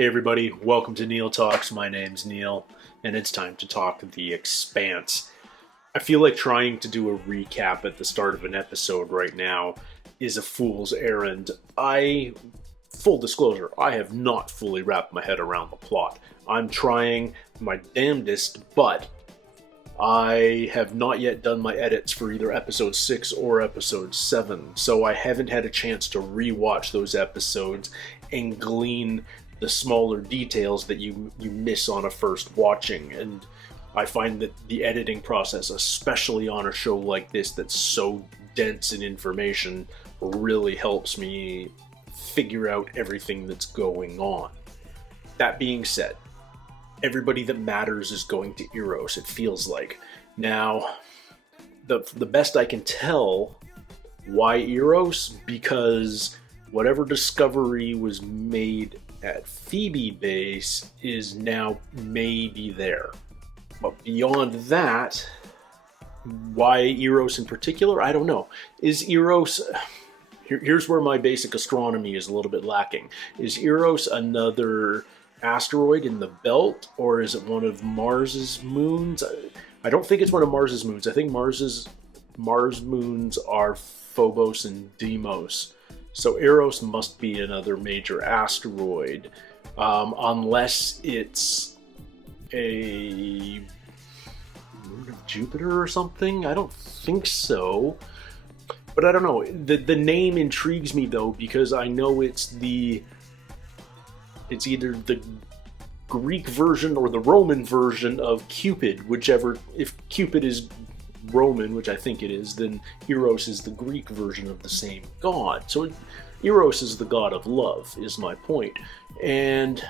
Hey everybody, welcome to Neil Talks. My name's Neil, and it's time to talk The Expanse. I feel like trying to do a recap at the start of an episode right now is a fool's errand. Full disclosure, I have not fully wrapped my head around the plot. I'm trying my damnedest, but I have not yet done my edits for either episode 6 or episode 7, so I haven't had a chance to rewatch those episodes and glean the smaller details that you miss on a first watching. And I find that the editing process, especially on a show like this that's so dense in information, really helps me figure out everything that's going on. That being said, everybody that matters is going to Eros, it feels like. Now, the best I can tell, why Eros? Because whatever discovery was made at Phoebe base is now maybe there. But beyond that, why Eros in particular? I don't know. Is Eros... Here's where my basic astronomy is a little bit lacking. Is Eros another asteroid in the belt, or is it one of Mars's moons? I don't think it's one of Mars's moons. I think Mars moons are Phobos and Deimos. So Eros must be another major asteroid, unless it's a moon of Jupiter or something. I don't think so. But I don't know. The name intrigues me though, because I know it's either the Greek version or the Roman version of Cupid, whichever. If Cupid is Roman, which I think it is, then Eros is the Greek version of the same god. So Eros is the god of love, is my point. And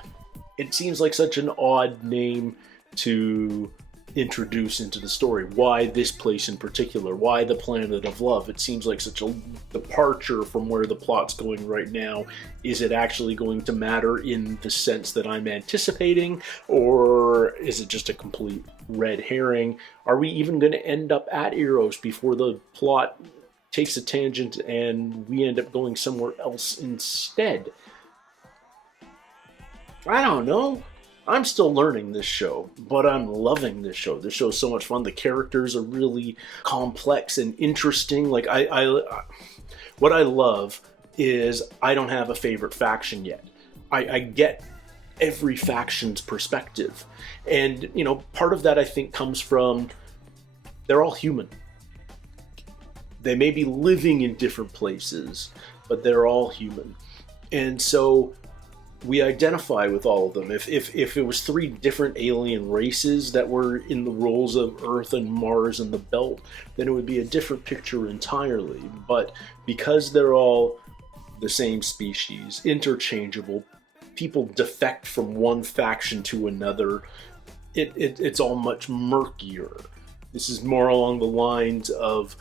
it seems like such an odd name to introduce into the story. Why this place in particular? Why the planet of love? It seems like such a departure from where the plot's going right now. Is it actually going to matter in the sense that I'm anticipating, or is it just a complete red herring? Are we even going to end up at Eros before the plot takes a tangent and we end up going somewhere else instead? I don't know. I'm still learning this show, but I'm loving this show. This show is so much fun. The characters are really complex and interesting. Like what I love is I don't have a favorite faction yet. I get every faction's perspective, and part of that I think comes from they're all human. They may be living in different places, but they're all human, and so we identify with all of them. If it was 3 different alien races that were in the roles of Earth and Mars and the Belt, then it would be a different picture entirely. But because they're all the same species, interchangeable, people defect from one faction to another, it's all much murkier. This is more along the lines of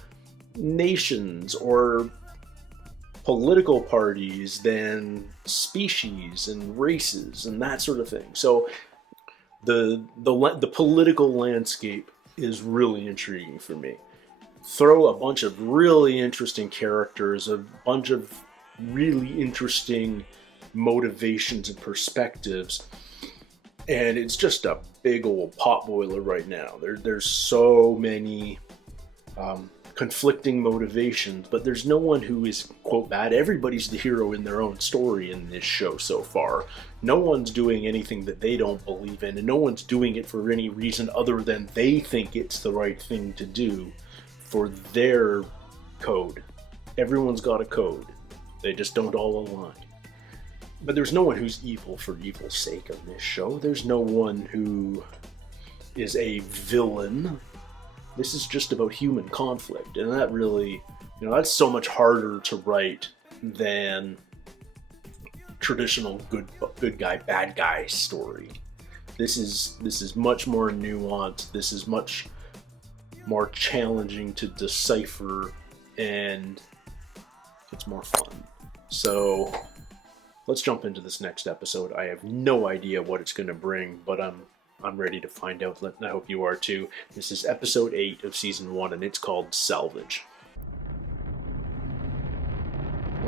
nations or political parties than species and races and that sort of thing. So the political landscape is really intriguing for me. Throw a bunch of really interesting characters, a bunch of really interesting motivations and perspectives, and it's just a big old potboiler right now. There's so many conflicting motivations, but there's no one who is, quote, bad. Everybody's the hero in their own story in this show so far. No one's doing anything that they don't believe in, and no one's doing it for any reason other than they think it's the right thing to do for their code. Everyone's got a code. They just don't all align. But there's no one who's evil for evil's sake on this show. There's no one who is a villain. This is just about human conflict, and that really, that's so much harder to write than traditional good guy, bad guy story. This is much more nuanced. This is much more challenging to decipher, and it's more fun. So let's jump into this next episode. I have no idea what it's going to bring, but I'm ready to find out, and I hope you are too. This is episode 8 of season 1, and it's called Salvage.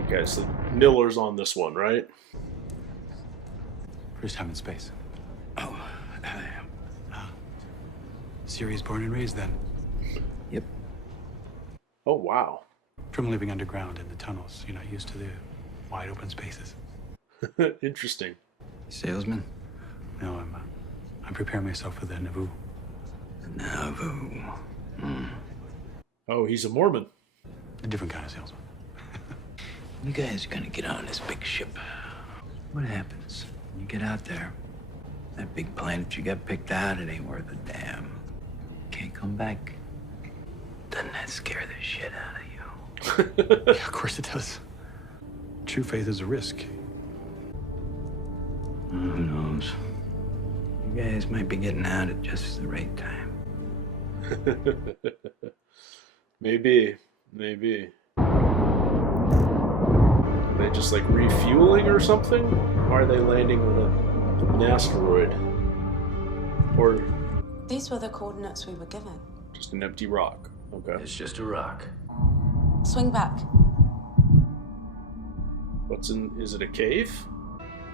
Okay, so Miller's on this one, right? First time in space. Oh, Serious born and raised then. yep. Oh, wow. From living underground in the tunnels, you're not used to the wide open spaces. Interesting. Salesman? No, I'm preparing myself for the Nauvoo. Nauvoo. Oh, he's a Mormon. A different kind of salesman. You guys are gonna get on this big ship. What happens when you get out there? That big planet you got picked out, it ain't worth a damn. Can't come back. Doesn't that scare the shit out of you? Yeah, of course it does. True faith is a risk. Who knows? You guys might be getting out at just the right time. Maybe. Are they just like refueling or something? Why are they landing on an asteroid? Or These were the coordinates we were given. just an empty rock? Okay. It's just a rock. Swing back. What's in? Is it a cave?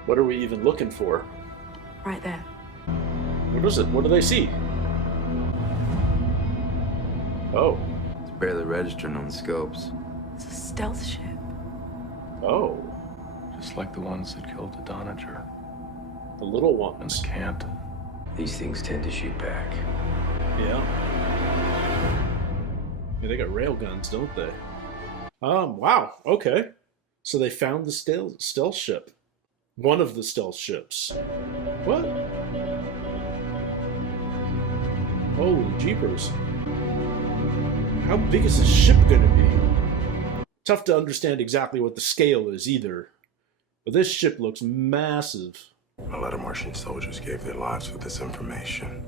What are we even looking for? Right there. What is it? What do they see? Oh. It's barely registering on the scopes. It's a stealth ship. Oh. Just like the ones that killed the Donager The little and ones. the Cant. These things tend to shoot back. Yeah. Yeah, they got rail guns, don't they? Wow. Okay. So they found the stealth ship. One of the stealth ships. What? Holy jeepers. How big is this ship gonna be? Tough to understand exactly what the scale is either. But this ship looks massive. A lot of Martian soldiers gave their lives for this information.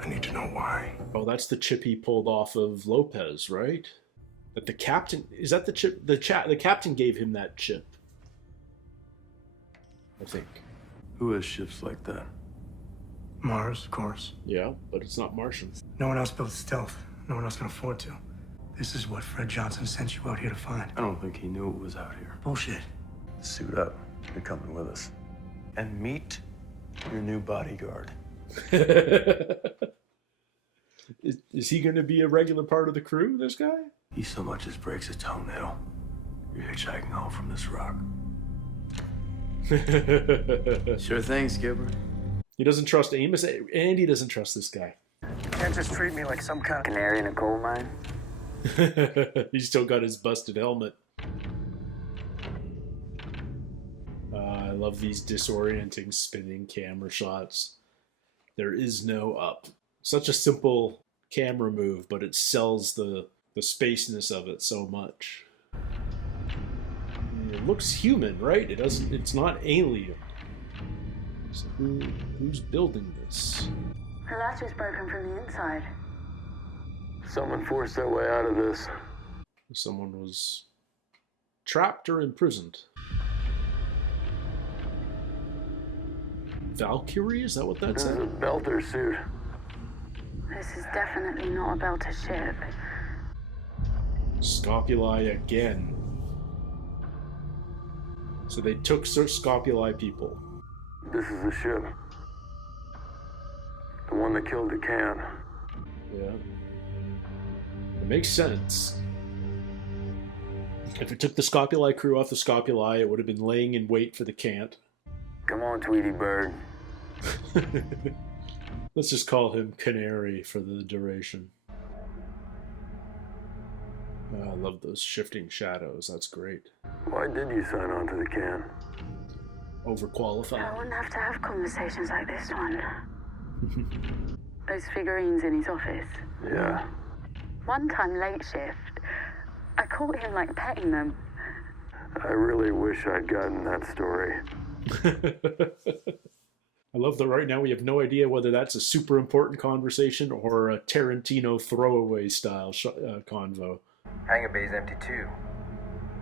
I need to know why. Oh, that's the chip he pulled off of Lopez, right? That the captain, is that the chip? The captain gave him that chip, I think. Who has ships like that? Mars, of course. Yeah, but it's not Martian. No one else built stealth. No one else can afford to. This is what Fred Johnson sent you out here to find. I don't think he knew it was out here. Bullshit. Suit up. You're coming with us. And meet your new bodyguard. Is he going to be a regular part of the crew, this guy? He so much as breaks a toenail. You're hitchhiking home from this rock. Sure thing, Skipper. He doesn't trust Amos, and he doesn't trust this guy. You can't just treat me like some kind of Canary in a coal mine? He's still got his busted helmet. I love these disorienting spinning camera shots. There is no up. Such a simple camera move, but it sells the spaceness of it so much. It looks human, right? It's not alien. So who's building this? The latch is broken from the inside. Someone forced their way out of this. Someone was trapped or imprisoned. Valkyrie? Is that what that This is a said? belter suit. This is definitely not a belter ship. Scopuli again. So they took Scopuli people. This is the ship. The one that killed the Cant. Yeah. It makes sense. If it took the Scopuli crew off the Scopuli, it would have been laying in wait for the Cant. Come on, Tweety Bird. Let's just call him Canary for the duration. I love those shifting shadows. That's great. Why did you sign on to the Cant? I Overqualified. wouldn't have to have conversations like this one. Those figurines in his office. Yeah. One time late shift, I caught him like petting them. I really wish I'd gotten that story. I love that right now we have no idea whether that's a super important conversation or a Tarantino throwaway style convo. Hangar bay's empty too.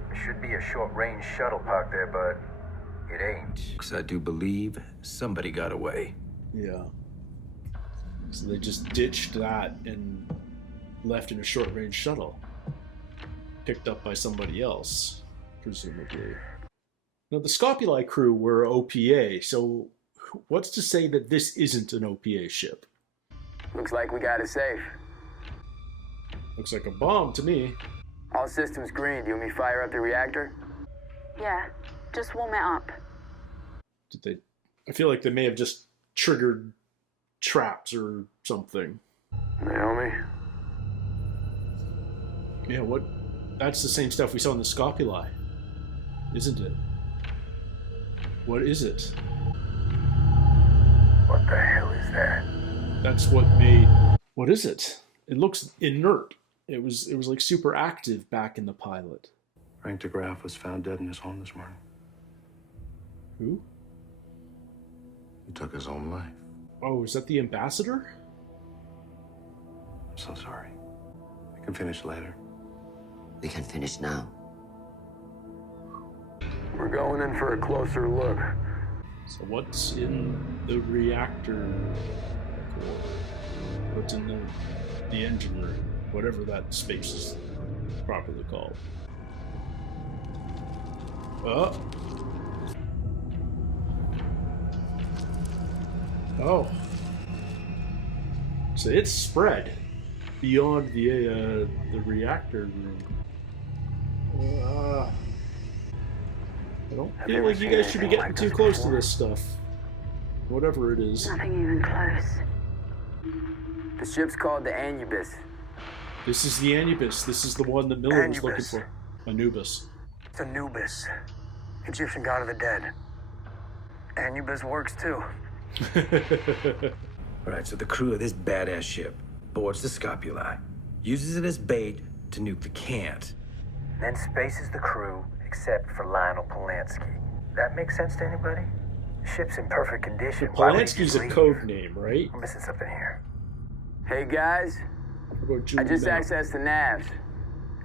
There should be a short-range shuttle parked there, but it ain't. Because I do believe somebody got away. Yeah. So they just ditched that and left in a short-range shuttle. Picked up by somebody else, presumably. Now, the Scopuli crew were OPA, so What's to say that this isn't an OPA ship? Looks like we got it safe. Looks like a bomb to me. All systems green. Do you want me to fire up the reactor? Yeah, just warm it up. Did they? I feel like they may have just triggered traps or something. Naomi? Yeah, what? That's the same stuff we saw in the Scopuli, isn't it? What is it? What the hell is that? That's what made. What is it? It looks inert. It was like super active back in the pilot. Frank DeGraff was found dead in his home this morning. Who? He took his own life. Oh, is that the ambassador? I'm so sorry. We can finish later. We can finish now. We're going in for a closer look. So what's in the reactor core? What's in the engine room? Whatever that space is properly called. Oh. Oh. So it's spread beyond the reactor room. I don't feel like you guys should be getting too close to this stuff. Whatever it is. Nothing even close. The ship's called the Anubis. This is the Anubis. This is the one that Miller was looking for. Anubis. It's Anubis, Egyptian god of the dead. Anubis works too. Alright, so the crew of this badass ship boards the Scopuli, uses it as bait to nuke the Cant. Then spaces the crew, except for Lionel Polanski. That makes sense to anybody? The ship's in perfect condition. Why would he Polanski's just a leave? code name, right? I'm missing something here. Hey guys, How about I Julie just Mel? accessed the navs.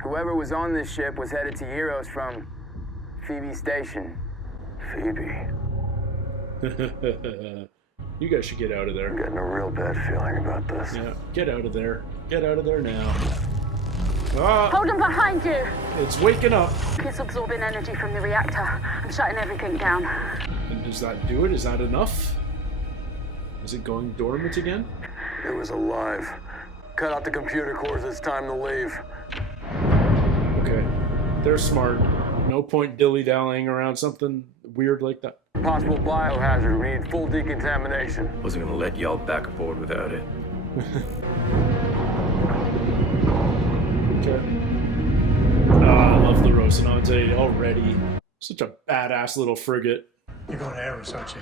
Whoever was on this ship was headed to Eros from Phoebe Station. Phoebe. You guys should get out of I'm there. getting a real bad feeling about this. Yeah, get out of there. Get out of there now. Ah, Hold them behind you! it's waking up. It's absorbing energy from the reactor. I'm shutting everything down. And does that do it? Is that enough? Is it going dormant again? It was alive. Cut out the computer cores, it's time to leave. Okay. They're smart. No point dilly-dallying around something weird like that. Possible biohazard, we need full decontamination. Wasn't gonna let y'all back aboard without it. Okay. I love the Rocinante already. Such a badass little frigate. You're going to Eros, aren't you?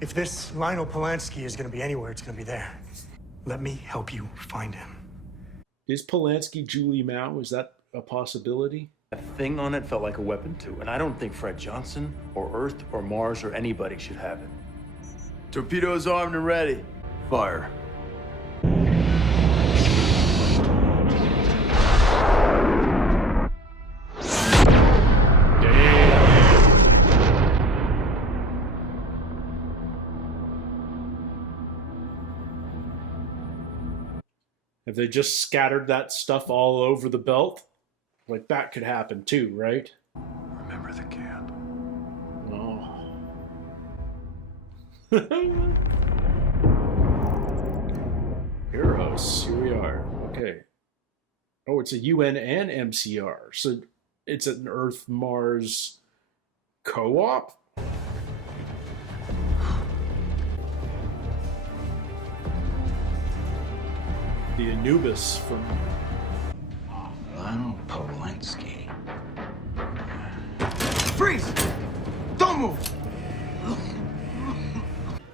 If this Lionel Polanski is going to be anywhere, it's going to be there. Let me help you find him. Is Polanski Julie Mao? Is that a possibility? That thing on it felt like a weapon too, and I don't think Fred Johnson or Earth or Mars or anybody should have it. Torpedoes armed and ready. Fire. Have they just scattered that stuff all over the belt? Like, that could happen too, right? Remember the camp. Oh. Eros, here we are. Okay. Oh, it's a UN and MCR. So it's an Earth-Mars co-op? The Anubis from... Lionel Polanski. Freeze! Don't move!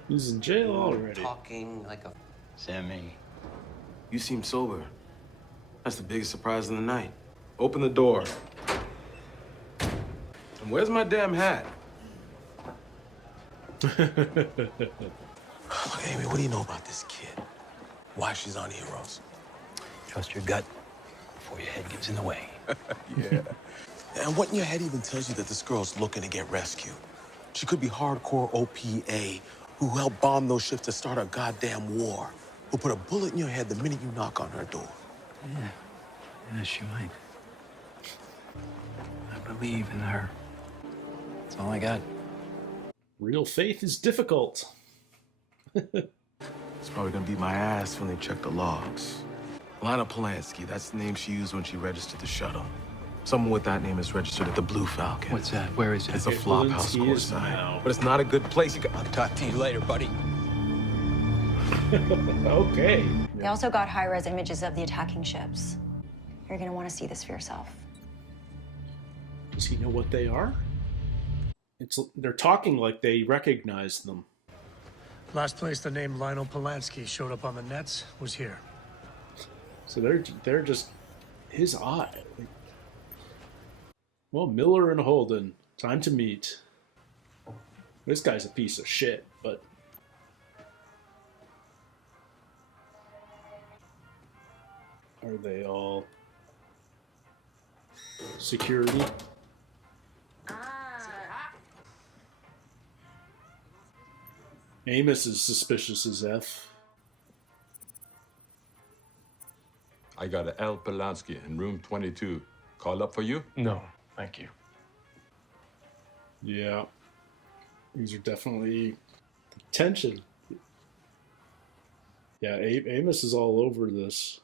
He's in jail already. Talking like a... Sammy. You seem sober. That's the biggest surprise of the night. Open the door. And where's my damn hat? Look, Amy, what do you know about this kid? Why she's on Eros? Trust your gut before your head gives in the way. Yeah. And what in your head even tells you that this girl's looking to get rescued? She could be hardcore OPA who helped bomb those ships to start a goddamn war. Who put a bullet in your head the minute you knock on her door. Yeah, she might. I believe in her. That's all I got. Real faith is difficult. It's probably gonna beat my ass when they check the logs. Lana Polanski, that's the name she used when she registered the shuttle. Someone with that name is registered at the Blue Falcon. What's that? Where is it? It's a flop house Polanski is courtside. now. But it's not a good place. I'll talk to you later, buddy. Okay. They also got high-res images of the attacking ships. You're gonna want to see this for yourself. Does he know what they are? They're talking like they recognize them. Last place the name Lionel Polanski showed up on the nets was here. So they're just his eye. Well, Miller and Holden, time to meet. This guy's a piece of shit, but are they all security? Amos is suspicious as F. I got an L. Polanski in room 22. Call up for you? No, thank you. Yeah. These are definitely tension. Yeah, Amos is all over this.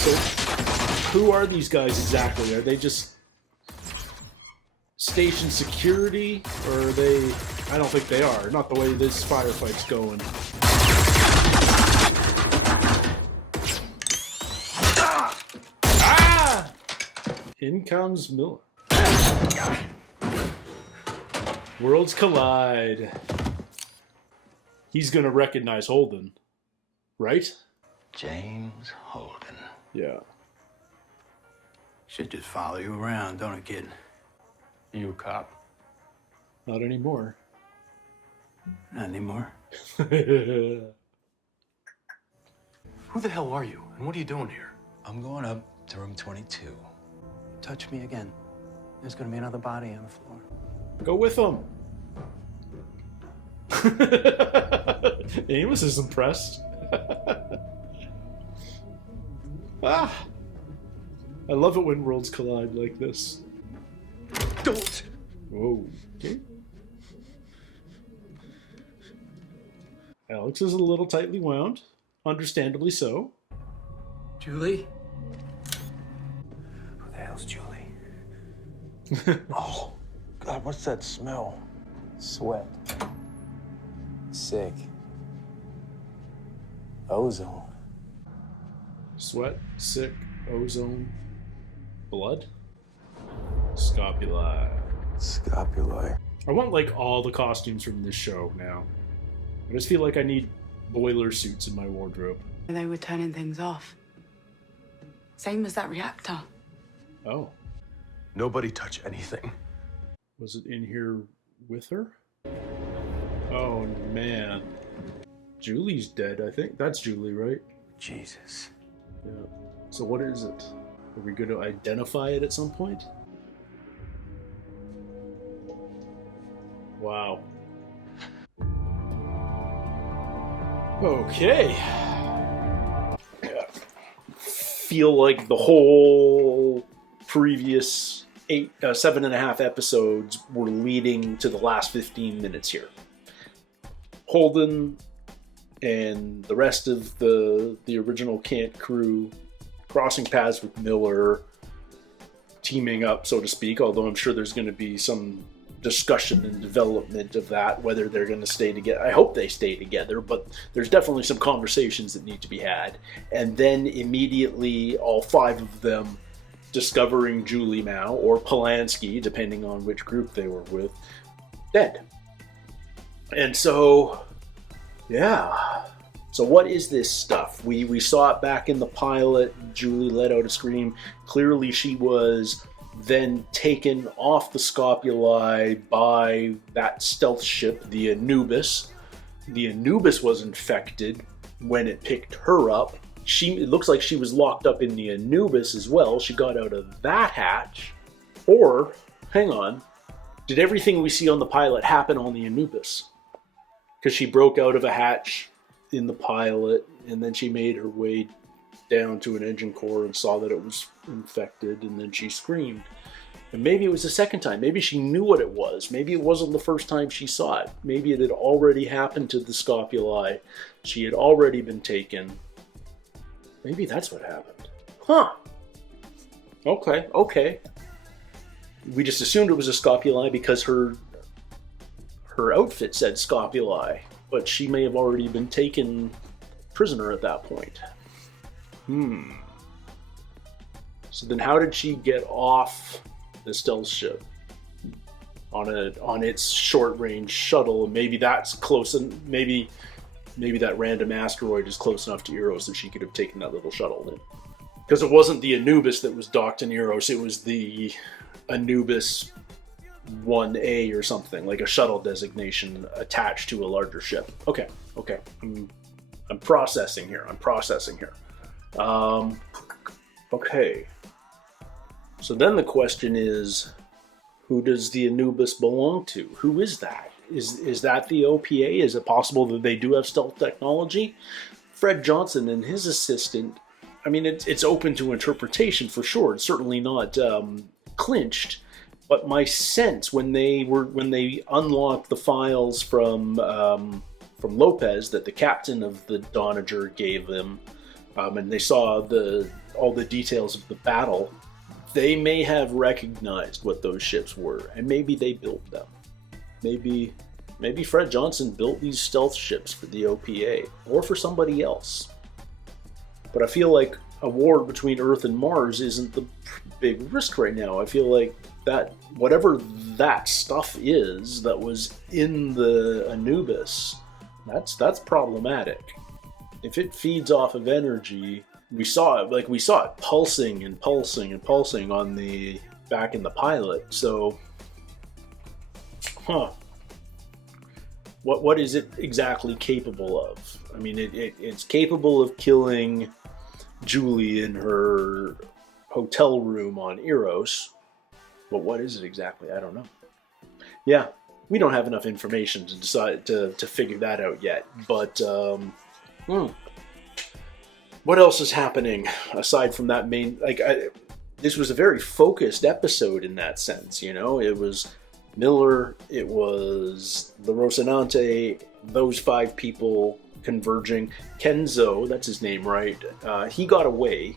So, who are these guys exactly? Are they just station security, or are they? I don't think they are. Not the way this firefight's going. Ah! In comes Miller. Worlds collide. He's gonna recognize Holden, right? James Holden. Yeah. Should just follow you around, don't it, kid? You a cop? Not anymore. Not anymore. Who the hell are you? And what are you doing here? I'm going up to room 22. Touch me again. There's gonna be another body on the floor. Go with him. Amos is impressed. Ah, I love it when worlds collide like this. Don't. Whoa. Okay. Alex is a little tightly wound, understandably so. Julie? Who the hell's Julie? Oh, God, what's that smell? Sweat. Sick. Ozone. Sweat, sick, ozone, blood, scopuli. Scopuli. I want like all the costumes from this show now. I just feel like I need boiler suits in my wardrobe. They were turning things off. Same as that reactor. Oh. Nobody touch anything. Was it in here with her? Oh man. Julie's dead, I think. That's Julie, right? Jesus. Yeah. So what is it? Are we going to identify it at some point? Wow. Okay. Yeah. Feel like the whole previous 7.5 episodes were leading to the last 15 minutes here. Holden and the rest of the original Cant crew crossing paths with Miller, teaming up, so to speak, although I'm sure there's going to be some discussion and development of that, whether they're going to stay together. I hope they stay together, but there's definitely some conversations that need to be had. And then immediately all 5 of them discovering Julie Mao, or Polanski, depending on which group they were with, dead. And so, yeah. So what is this stuff? We saw it back in the pilot. Julie let out a scream. Clearly she was then taken off the Scopuli by that stealth ship, the Anubis. The Anubis was infected when it picked her up. It looks like she was locked up in the Anubis as well. She got out of that hatch. Or, hang on, did everything we see on the pilot happen on the Anubis? Because she broke out of a hatch in the pilot, and then she made her way down to an engine core and saw that it was infected, and then she screamed. And maybe it was the second time. Maybe she knew what it was. Maybe it wasn't the first time she saw it. Maybe it had already happened to the scopuli. She had already been taken. Maybe that's what happened. Huh. Okay. We just assumed it was a scopuli because her outfit said scopuli, but she may have already been taken prisoner at that point. So then how did she get off the stealth ship on its short-range shuttle? Maybe that's close, and maybe that random asteroid is close enough to Eros that she could have taken that little shuttle in. Because it wasn't the Anubis that was docked in Eros, it was the Anubis 1A or something, like a shuttle designation attached to a larger ship. Okay. I'm processing here. Okay. So then the question is, who does the Anubis belong to? Who is that? Is that the OPA? Is it possible that they do have stealth technology? Fred Johnson and his assistant, I mean, it's open to interpretation for sure. It's certainly not clinched. But my sense when they unlocked the files from Lopez that the captain of the Donager gave them, and they saw all the details of the battle, they may have recognized what those ships were, and maybe they built them. Maybe Fred Johnson built these stealth ships for the OPA or for somebody else. But I feel like a war between Earth and Mars isn't the big risk right now. I feel like that whatever that stuff is that was in the Anubis, that's problematic. If it feeds off of energy, we saw it pulsing and pulsing and pulsing on the back in the pilot. So, what is it exactly capable of? I mean, it's capable of killing Julie in her hotel room on Eros, but what is it exactly? I don't know. Yeah, we don't have enough information to decide to figure that out yet. But what else is happening aside from that main? This was a very focused episode in that sense. You know, it was Miller, it was the Rocinante, those 5 people converging. Kenzo, that's his name, right? He got away,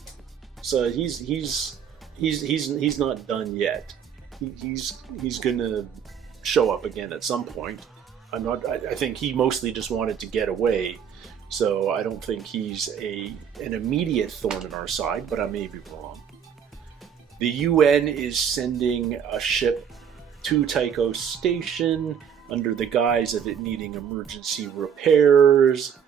so he's not done yet. He's gonna show up again at some point. I think he mostly just wanted to get away, so I don't think he's an immediate thorn in our side, but I may be wrong. The UN is sending a ship to Tycho Station under the guise of it needing emergency repairs,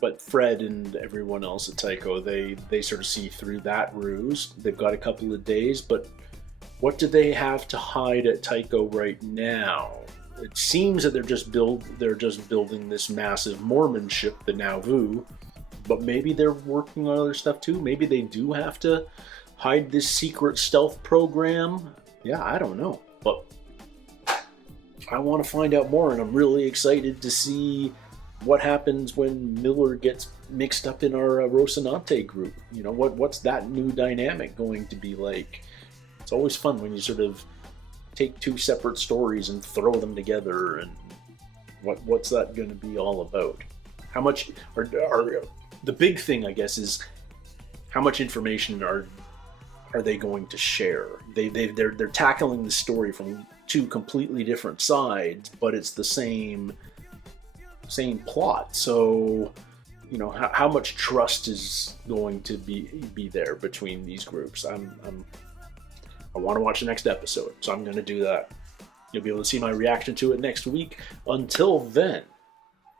but Fred and everyone else at Tycho, they sort of see through that ruse. They've got a couple of days, but what do they have to hide at Tycho right now? It seems that they're just building this massive Mormon ship, the Nauvoo, but maybe they're working on other stuff too. Maybe they do have to hide this secret stealth program. Yeah, I don't know, but I want to find out more, and I'm really excited to see what happens when Miller gets mixed up in our Rocinante group. You know, what's that new dynamic going to be like? It's always fun when you sort of take 2 separate stories and throw them together, and what's that going to be all about? How much are the big thing, I guess, is how much information are they going to share? They're tackling the story from 2 completely different sides, but it's the same plot. So, you know, how much trust is going to be there between these groups? I want to watch the next episode, so I'm going to do that. You'll be able to see my reaction to it next week. Until then,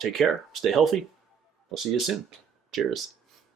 take care, stay healthy. I'll see you soon. Cheers.